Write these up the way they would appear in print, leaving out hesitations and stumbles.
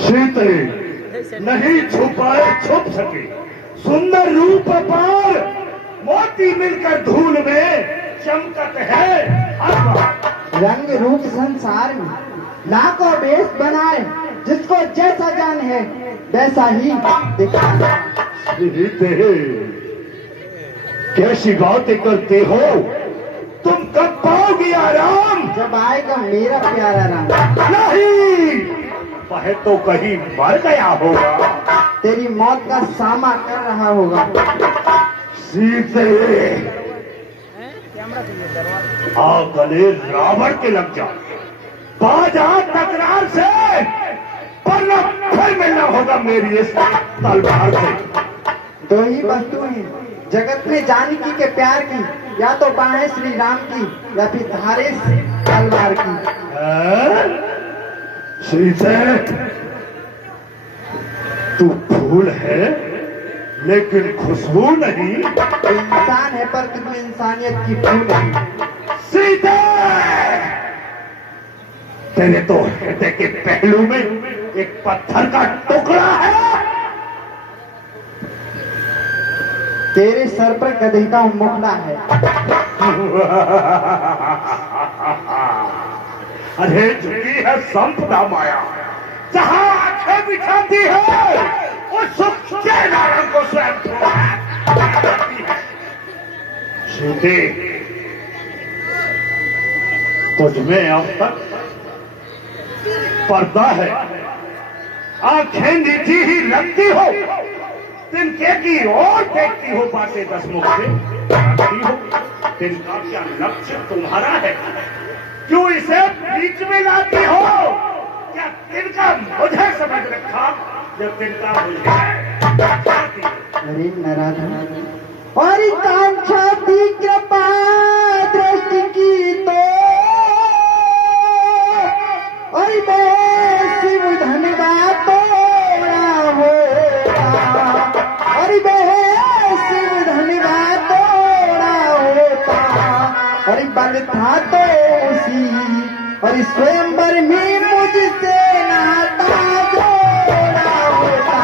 सीते नहीं छुपाए छुप सके, सुंदर रूप पर मोती मिलकर धूल में चमकत है हर बार। रंग रूप संसार में लाखों वेश बनाए, जिसको जैसा जान है वैसा ही दिखाए। सीते कैसी बातें करते हो तुम? कब पाओगे आराम? जब आएगा मेरा प्यारा राम। नहीं, वह तो कहीं मर गया होगा। तेरी मौत का सामना कर रहा होगा। सीते आ गले रावण के लग जा, बाजा तकरार से, वरना फिर मिलना होगा मेरी इस तलवार से। दो ही वस्तु हैं जगत में जानकी के प्यार की, या तो बाहें श्री राम की या फिर धारे तलवार की। सीते तू फूल है लेकिन खुशबू नहीं। तो इंसान है पर तुम इंसानियत की फूल है। सीते तेरे तो हृदय के पहलू में एक पत्थर का टुकड़ा है। तेरे सर पर गधे का मुखड़ा है। अरे झुकी है संपदा माया, जहां आंखें बिछाती है वो सच्चे नारायण को स्वयं करती है। सीते तुझमें अब तक पर्दा है, आंखें नीची ही लगती हो, तिनके की ओर देखती हो, बातें दस मुख से करती हो। तिनका क्या लक्ष्य तुम्हारा है? क्यों इसे बीच में लाती हो? क्या तिनका मुझे समझ रखा जब तिनका मुझे? अरे नराधम और कांक्षा की कृपा दृष्टि की तो और शिव धनवा तोड़ा होता, और शिव धनवा तोड़ा होता, और बल था तो उसी और स्वयंवर में मुझसे नाता जोड़ा होता।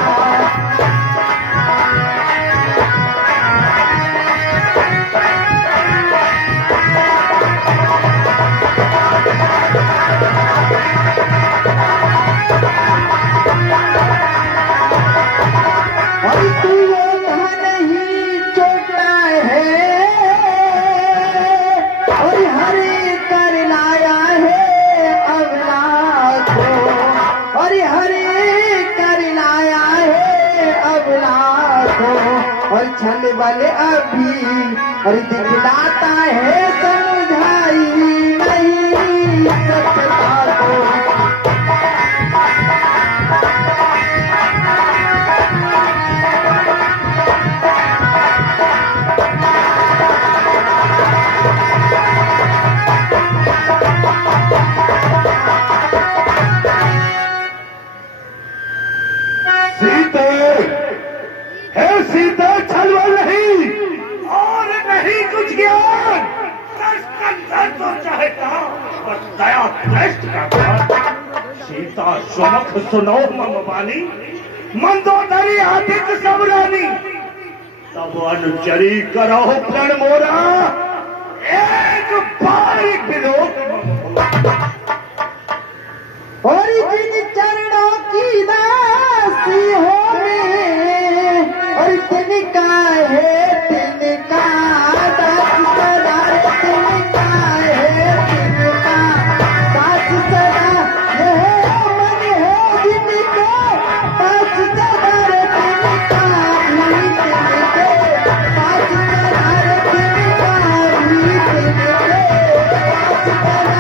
और तू वो नहीं छोटा है, और हरे कर लाया है अवलाद को, और हरे कर लाया है अवलाद को, और छल बल अभी और दिखलाता है समझाई नहीं सत्ता को। सीते है, सीते छलवा नहीं और नहीं कुछ ज्ञान। तो चाहता बस दया भ्रष्ट का। सीता सुमुख सुनो ममवानी, मंदोदरी आदित्य सबरानी, तब अनुचरी करो प्रण मोरा, एक बारी विलोक और जिन चरणों की दासी हो में, और तिनका है तिनका दास सदा, तिनका है तिनका दास सदा, यह मन है जिनके पास सदा, तिनका ही तिनके पास सदा, तिनका ही तिनके पास सदा।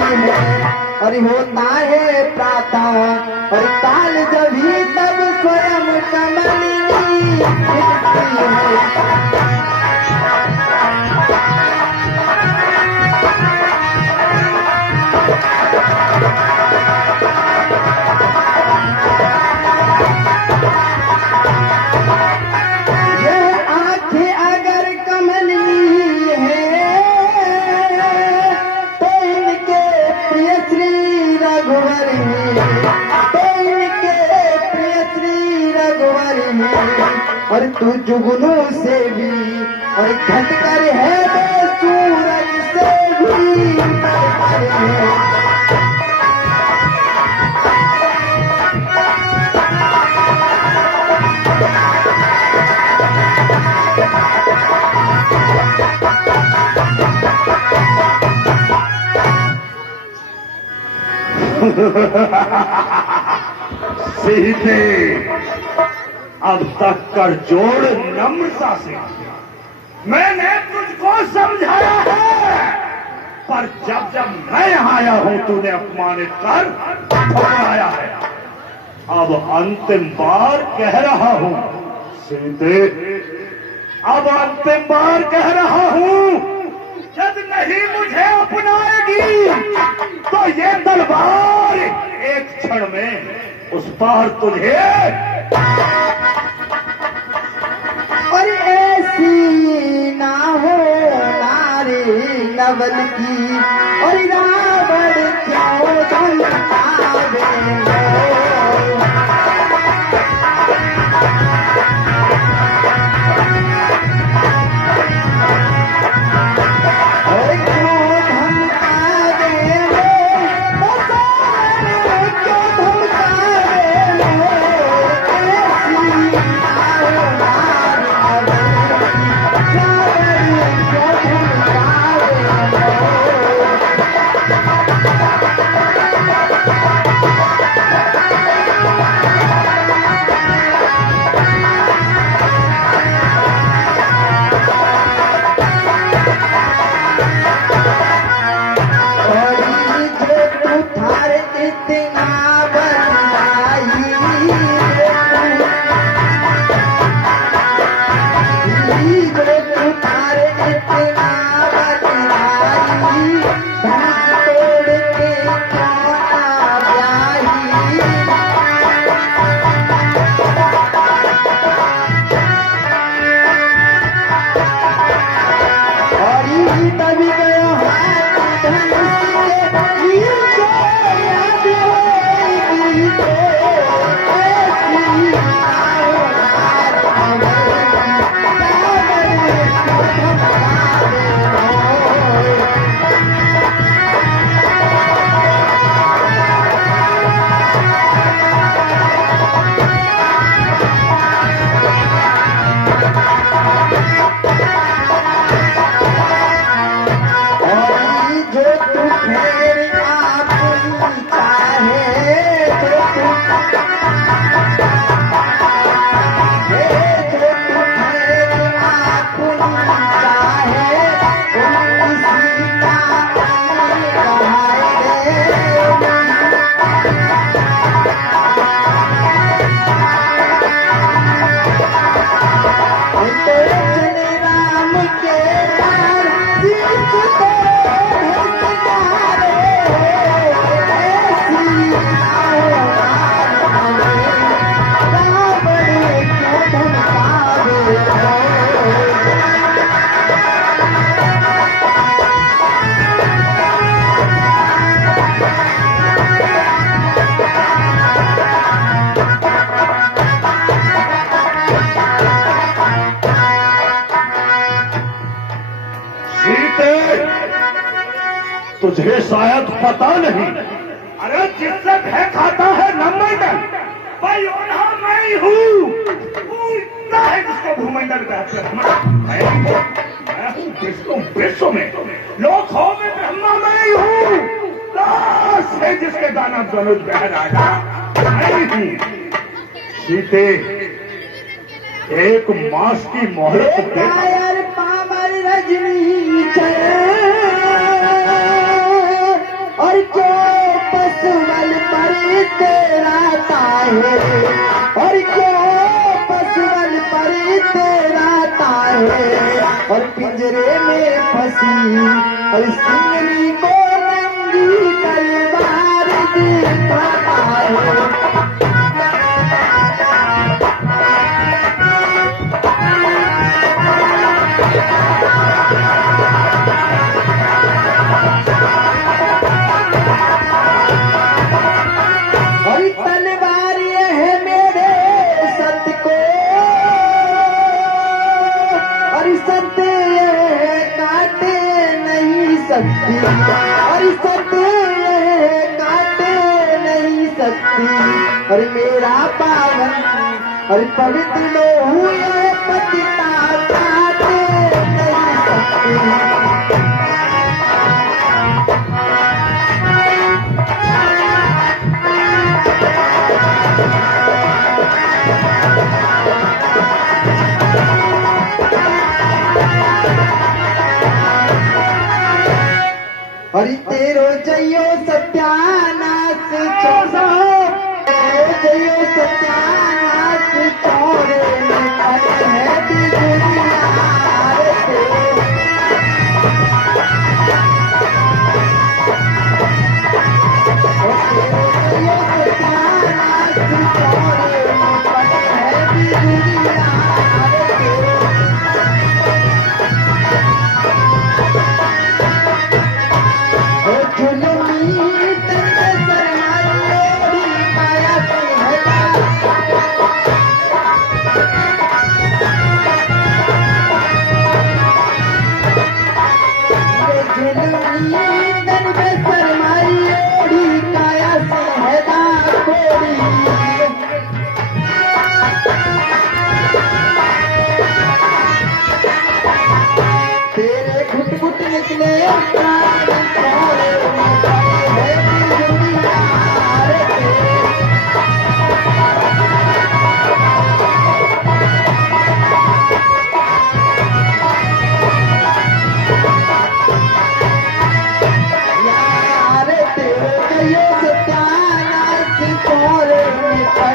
है और होता है प्रातः और काल जब ही तब स्वयं कमलिनी दिखती है। यह आंखें अगर कमलिनी है तो इनके प्रिय श्री रघुवर हैं, तो इनके प्रिय श्री रघुवर हैं। और तू जुगनू से भी और घटकर है तो सूरज से भी बढ़कर है। सीधे अब तक कर जोड़ नम्रता से मैंने तुझको समझाया है, पर जब जब मैं यहाँ आया हूं तूने अपमानित कर ठुकराया है। अब अंतिम बार कह रहा हूं सीधे, अब अंतिम बार कह रहा हूं, यदि नहीं मुझे अपनाएगी तो ये तलवार एक क्षण में उस पार तुझे। और ऐसी ना हो नारी नवल की और रावण क्यों धमकावे तुझे शायद पता नहीं, अरे जिससे भय खाता है नमंडल, भाई ओढ़ा मैं ही हूँ। पूछता है जिसको भूमंडल कहते हैं, मैं हूँ विश्व में, लोकों में ब्रह्मा मैं ही हूँ। दास है जिसके गाना धनुष बह राजा मैं ही हूँ। सीते एक मास की मोहलत दे। पामर रजनी और जो पशुबल पर तेरा ताहे, और क्यों पशुबल पर तेरा ताहे, और पिंजरे में फंसी और सिंगनी को नंगी तलवार दिखाता है। सकती और सत्य काटे नहीं सकती, और मेरा पावन और पवित्र लोहू ये पतिता काटे नहीं सकती। हरि तेरो जयो सत्यानाश चौसा, जयो सत्यानाश चौरे है बिजुलिया रे। जयो सत्यानाश चौरे है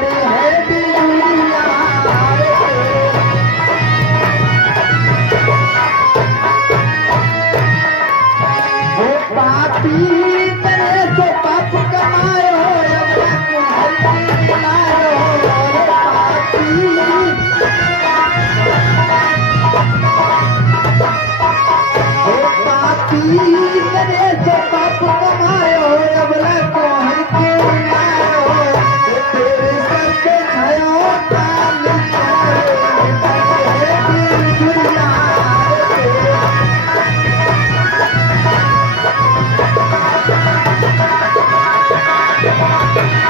बिजुलिया रे।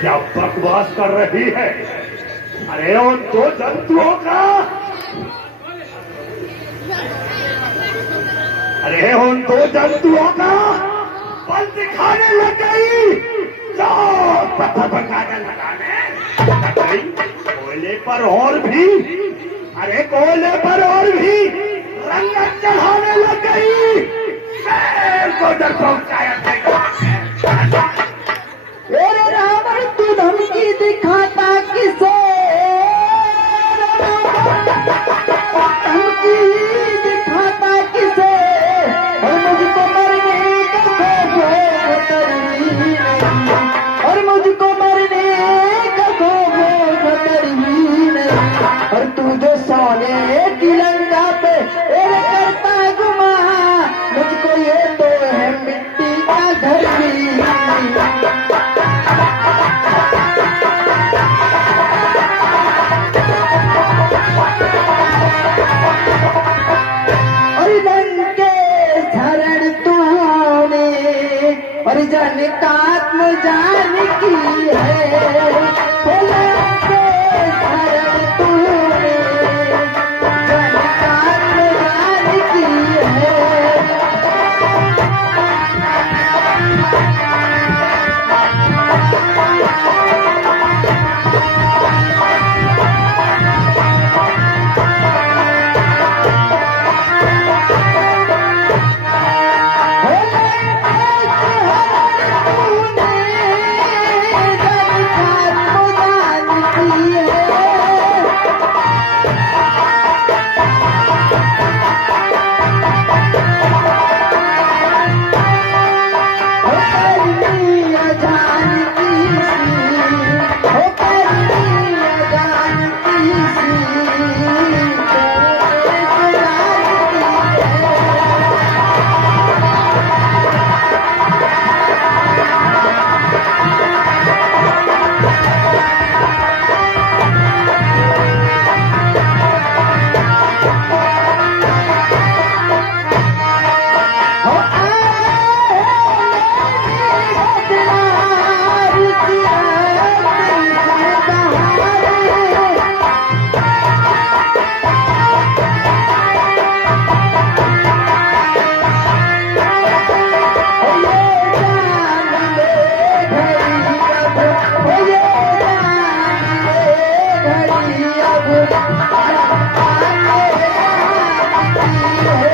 क्या बकवास कर रही है? अरे उन दो जंतुओं का, अरे उन दो जंतुओं का बल दिखाने लग गई। जाओ पत्थर पर कागज लगाने कोयले पर, और भी, अरे कोयले पर और भी रंगत चढ़ाने लग गई। शेर को डरपोक अरे रावण तू धमकी दिखाता किसे, धमकी दिखाता किसे, और मुझको मरने का खौफ नहीं, और मुझको मरने का खौफ नहीं, और तू जो सोने की लंका पे करता घुमा, मुझको ये तो है मिट्टी का घर भी। और जन कात्म जान की है, तूने जन कात्म जान की है। गाड़ी अब आगे आती है।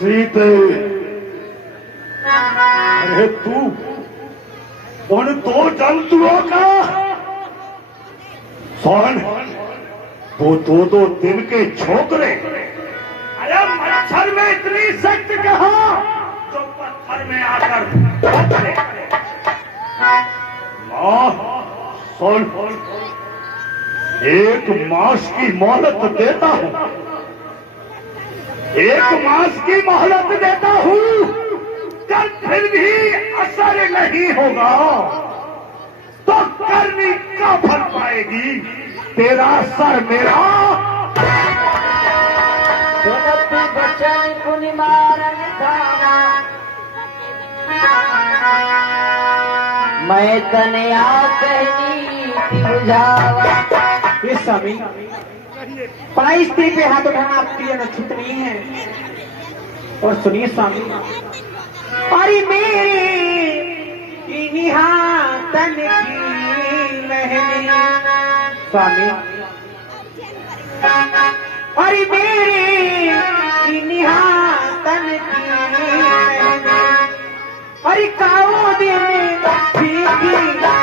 सीते, अरे तू उन दो जंतुओं का सोहन, वो दो दिन के छोकरे, अरे मच्छर में इतनी शक्ति कहाँ जो पत्थर में आकर बदले। सुन, एक मास की मोहलत देता हूं, एक मास की मोहलत देता हूं, कर फिर भी असर नहीं होगा तो करनी का फल पाएगी तेरा सर मेरा। मैं कन्या कहनी बुझावा। ये स्वामी पढ़ाई स्त्री पे हाथ उठाना आपके लिए अनुचित नहीं है। और सुनिए स्वामी, अरे मेरी निहातन की महनी स्वामी, अरे मेरी निहातन की महनी, अरे काओ दिन फीकी कर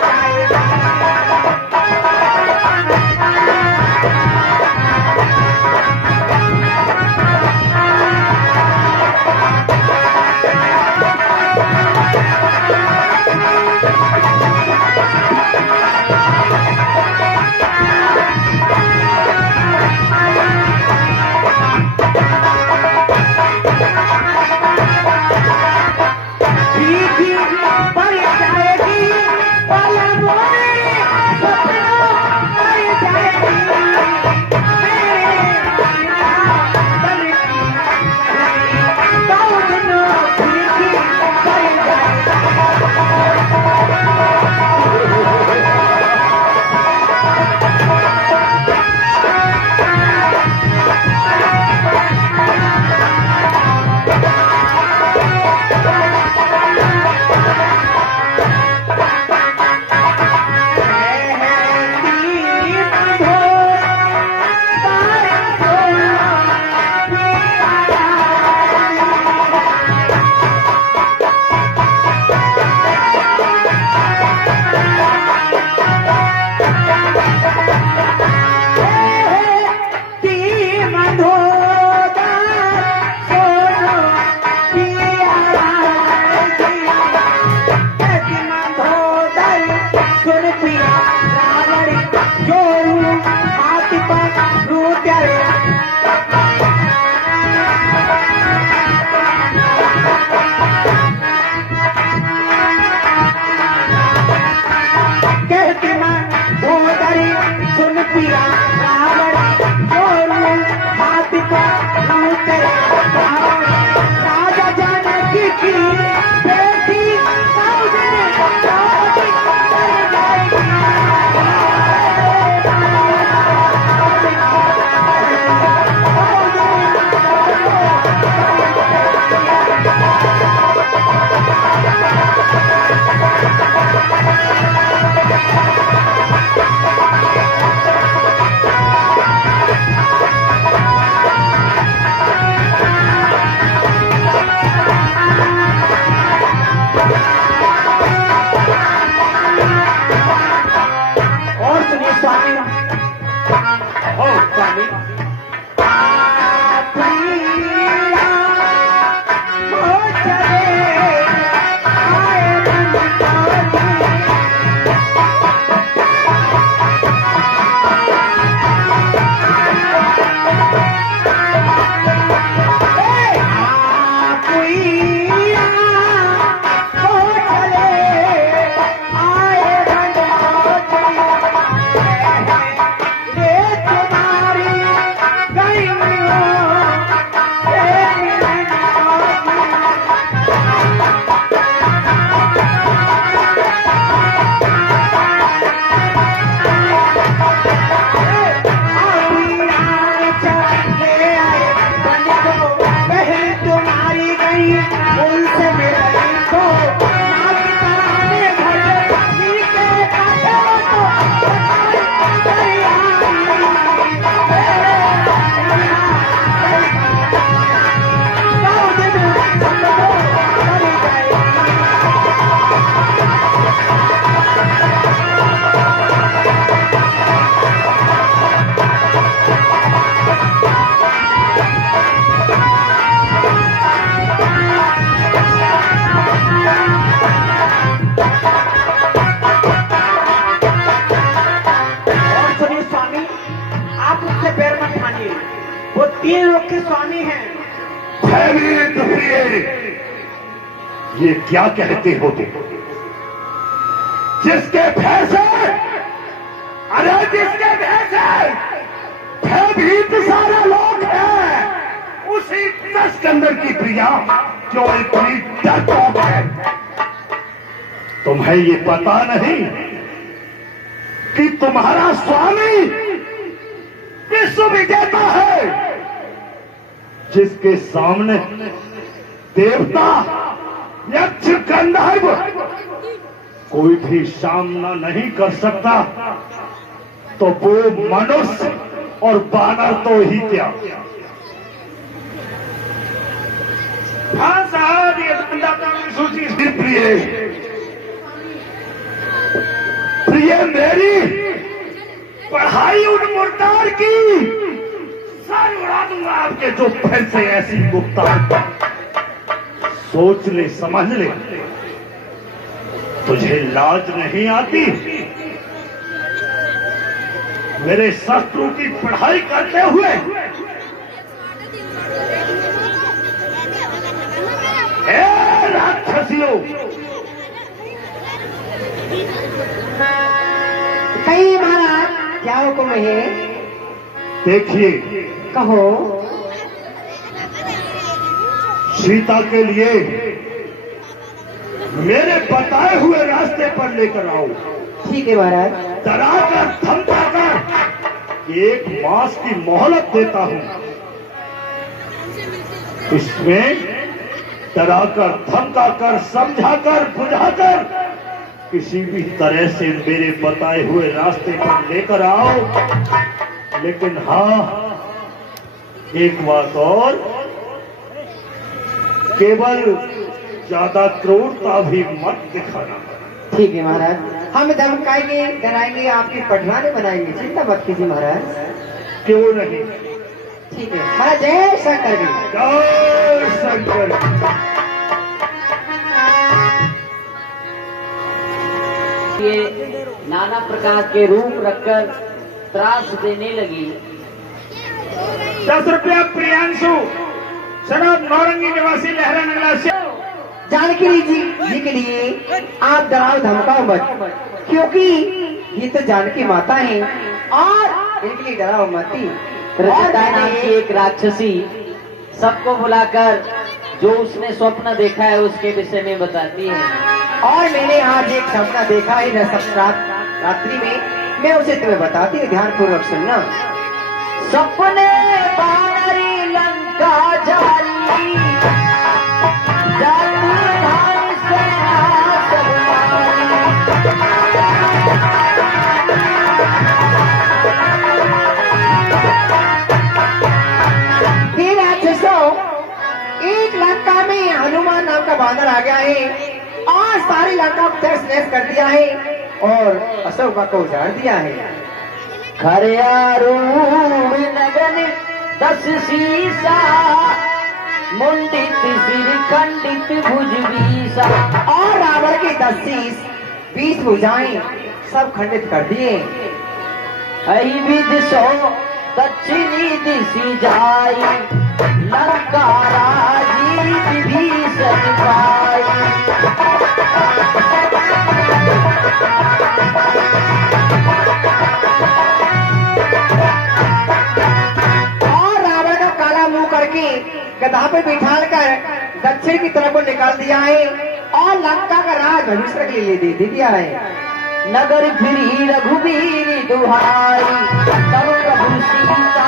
जाएगा। पिया रावण जोरू हाथ को लूटे राजा जानकी की बेटी सौजन्य सौजन्य कर जाएगी। और सुनिए स्वामी, हो स्वामी, प्रिया हो चले आए मन तीन लोग के स्वामी हैं। भयभीत प्रिय, ये क्या कहते हो तुम? जिसके भय से, अरे जिसके भय से भयभीत सारा लोग है, उसी दस के अंदर की प्रिया क्यों इतनी डरपोक है? तुम्हें ये पता नहीं कि तुम्हारा स्वामी विश्व विजेता है, जिसके सामने देवता यक्ष गंधर्व कोई भी सामना नहीं कर सकता, तो वो मनुष्य और बानर तो ही क्या। हाँ साहब, ये संदाता की सूची प्रिय प्रिय मेरी पढ़ाई उन मुर्दार की सर उड़ा दूंगा आपके, जो फिर से ऐसी गुप्ता। सोच ले, समझ ले, तुझे लाज नहीं आती? मेरे शत्रु की पढ़ाई करते हुए राक्षसियों, कहीं महाराज क्या हुक्म है? देखिए, कहो। सीता के लिए मेरे बताए हुए रास्ते पर लेकर आओ। ठीक है महाराज। डराकर धमकाकर एक मास की मोहलत देता हूं, इसमें डराकर धमकाकर समझाकर बुझाकर किसी भी तरह से मेरे बताए हुए रास्ते पर लेकर आओ। लेकिन हाँ, एक बात और, केवल ज्यादा क्रूरता भी मत दिखाना। ठीक है महाराज, हम धमकाएंगे डराएंगे, आपकी पटवारी बनाएंगे, चिंता मत कीजिए महाराज। क्यों नहीं? ठीक है महाराज। जय शंकर जी। जय शंकर। ये नाना प्रकार के रूप रखकर त्रास देने लगी। 10 रुपया प्रियांशु, सनद नौरंगी निवासी लहरा नगला से। जानकी जी के लिए आप डराओ धमकाओ मत, क्योंकि ये तो जानकी माता है और इनके लिए डराओ मती। रजता नाम की एक राक्षसी सबको बुलाकर जो उसने स्वप्न देखा है उसके विषय में बताती है। और मैंने आज एक सपना देखा है रात्रि में, मैं उसे तुम्हें बताती हूँ, ध्यान पूर्वक सुनना। सपने बानरी लंका जारी, जादू धान सेना सबमारी। हे राक्षसों, एक लंका में हनुमान नाम का बानर आ गया है और सारी लंका को तहस नहस कर दिया है और अशोका को उजाड़ दिया है। खरियारूढ़ नगन 10 शीसा, मुंडित सिर खंडित भुज बीसा। और रावण के 10 शीश 20 भुजाएं सब खंडित कर दिए। अहि विध सो दक्षिणी दिशि जाई, लंका राजीव विभीषण पाई। और रावण का काला मुंह करके गधा पे बिठाल कर दक्षिण की तरफ को निकाल दिया है और लंका का राज भविष्य के लिए दे दिया है। नगर फिरी रघुवीर दुहाई, तब प्रभु सीता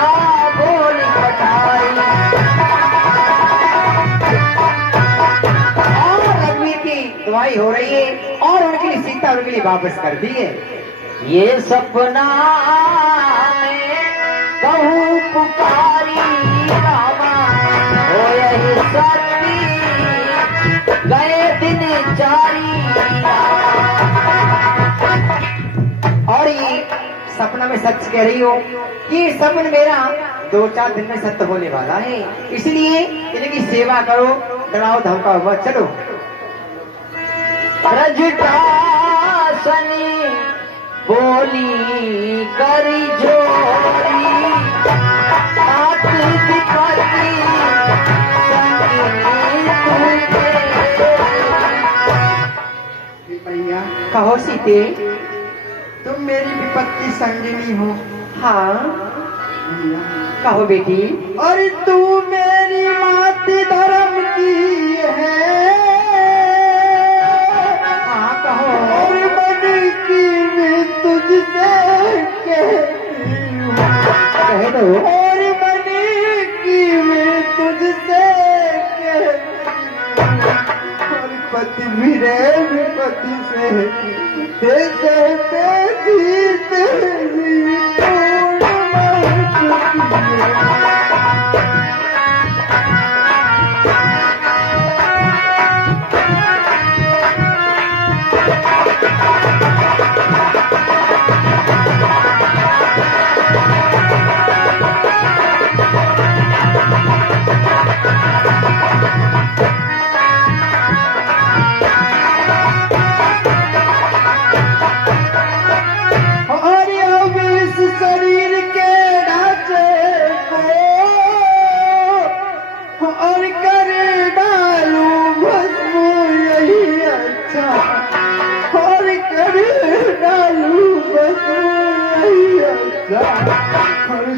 बोली पठाई। और रघुवीर की दुआई हो रही है और उनके लिए सीता उनके लिए वापस कर दी है। ये सपना में कहूँ पुकारी रामा, हो यही सती गए दिन जारी। और ये सपना में सच कह रही हो कि ये सपन मेरा 2-4 दिन में सत्य होने वाला है, इसलिए इनकी सेवा करो, डराओ धमकाओ मत, चलो। रजटासनी बोली करी जोड़ी, हाथ विपत्ति भैया कहो सीते। तुम मेरी विपत्ति संगिनी हो। हाँ भैया कहो बेटी। और तू मेरी माती धर्म की है। हाँ कहो। और मन की मैं तुझसे कहती हूँ। कह दो। और मन की मैं तुझसे कहती हूँ। और पति मेरे विपत्ति से तेरी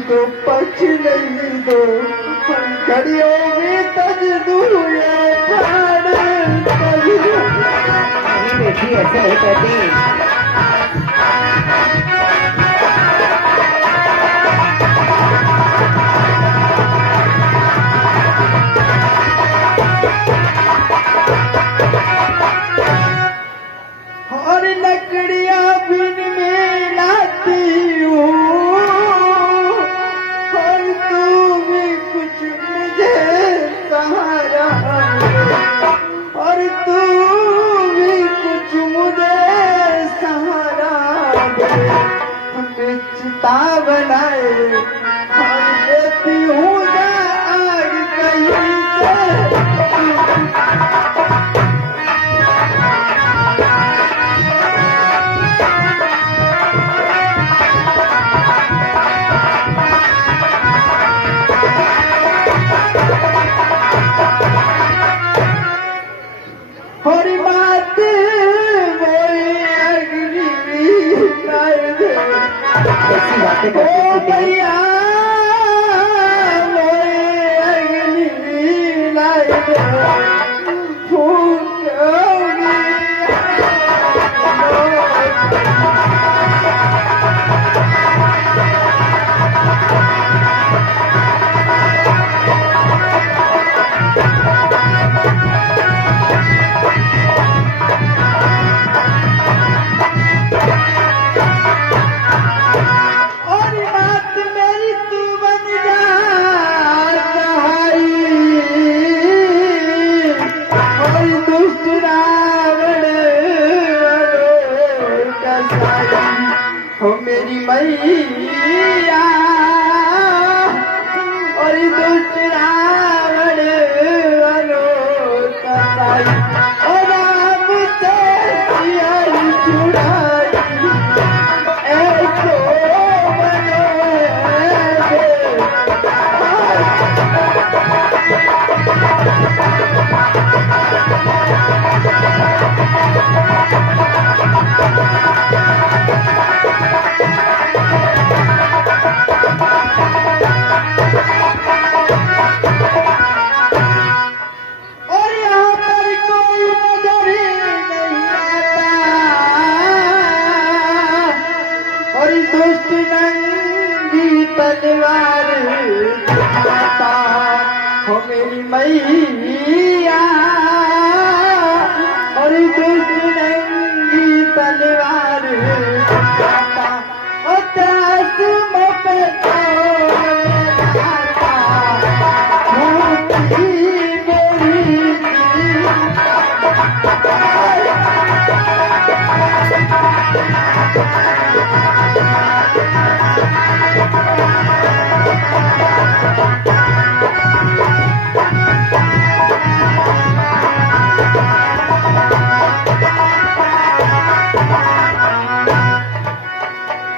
तो पक्ष नहीं दो घड़ियों में तज दूया नहीं बेटी ऐसे नहीं कहती। और लकड़ियां बिन में लाती हूँ। और तू भी कुछ मुझे सहारा, और तू भी कुछ मुझे सहारा दे। हमें चिता बनाए और देती हूँ आग कहीं से। हरी बात बोली अग्नि कैसी बातें ओ करते सीते। भैया मोरे अगली लाइन फूक होगी। और बात मेरी तू बन जा सहाई, और दुष्ट रावण कसाई हो मेरी मैया, और दुष्ट रावण कसाई और राम से सियाई छुड़ाई ऐसो बने और यहाँ पर कोई नजर नहीं आता, और दुष्ट नंगी तलवार दिखाता हो मेरी मैया, और दुष्ट नंगी तलवार दिखाता और त्रास पे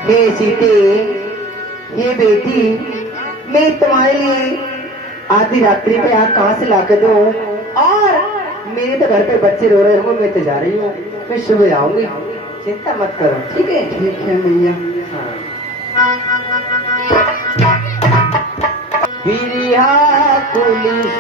हे सीते, हे बेटी, मैं तुम्हारे लिए आधी रात्रि पे यहाँ कहाँ से ला कर दूं? और मेरे तो घर पे बच्चे रो रहे हो, मैं तो जा रही हूँ, मैं सुबह आऊंगी, चिंता मत करो, ठीक है? ठीक है भैया। बिरिया पुलिस